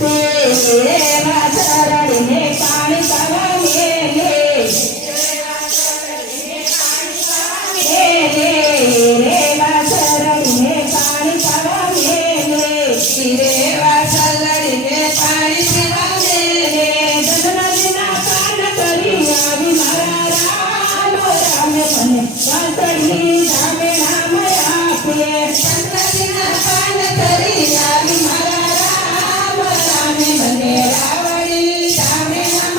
तेरे वासरड़ने पानी पावा मेले तेरे वासरड़ने पानी पावा मेले तेरे वासरड़ने पानी पीवा मेले जन्मदिना पान करी आवी मारा राम राम मने वासड़ी धामे नाम आपे जन्मदिना पान करी आवी मारा राम राम मने रावड़ी धामे नाम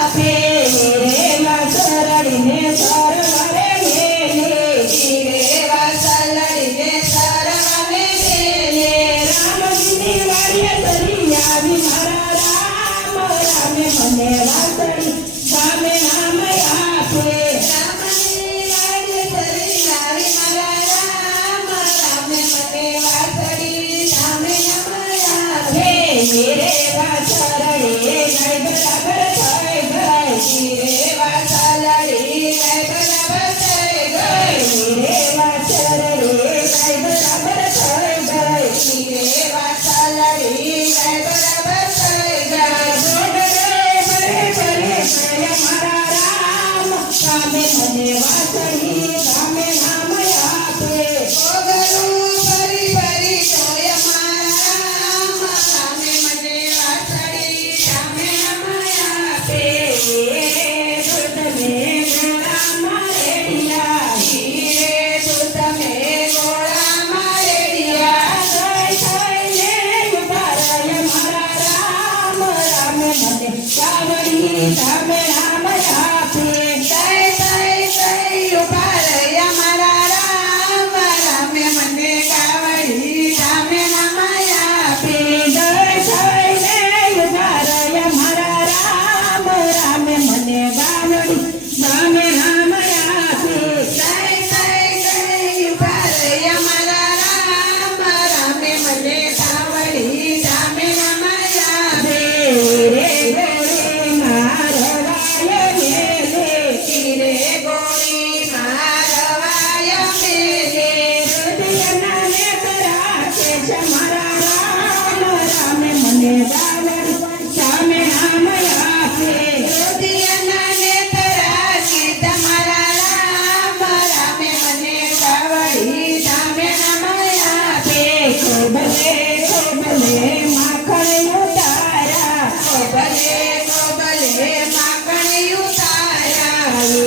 आपे रे वासरड़ने सरवरे मेले रे वासरड़ने सरवरे मेले रामजीनी वाड़िये तरी आवी मारा राम राम मने वासड़ी धामे नाम आपे रामजीनी वाड़िये तरी आवी मारा राम राम मने वासड़ी धामे नाम आपे मेरे वासरड़े गए बराबर थाय गए मेरे वासरड़े गए बराबर थाय गए मेरे वासरड़े गए बराबर थाय गए मेरे वासरड़े गए बराबर थाय गए जोड़े बड़े बड़े गए मारा राम कामे मने वासड़ी कामे नाम आपे ओगरू बरी बरी गए मारा राम कामे मने वासड़ी कामे नाम आपे दूध में गोड़ा मारेडिया हीरे दूध में गोड़ा मारेडिया जय जय ले उबारय मारा राम राम मने कावड़ी धामे नाम आपे जय जय जय उबारय मारा राम राम मने कावड़ी धामे नाम आपे जय जय ले उबारय मारा राम राम मने कावड़ी धामे नाम आपे जय जय जय उबारय मारा राम राम मने कावड़ी धामे नाम आपे रे गोरी मारवाय मेले रे गोरी मारवाय मेले हृदयना नेत्रा के मारा राम राम मने कावड़ी धामे नाम आपे हृदयना नेत्रा के मारा राम राम मने कावड़ी धामे नाम आपे कोबले कोबले माखण उतारा कोबले कोबले माखण उतारा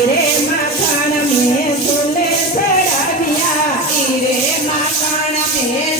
रे माखण में फूले चढ़ा दिया रे माखण में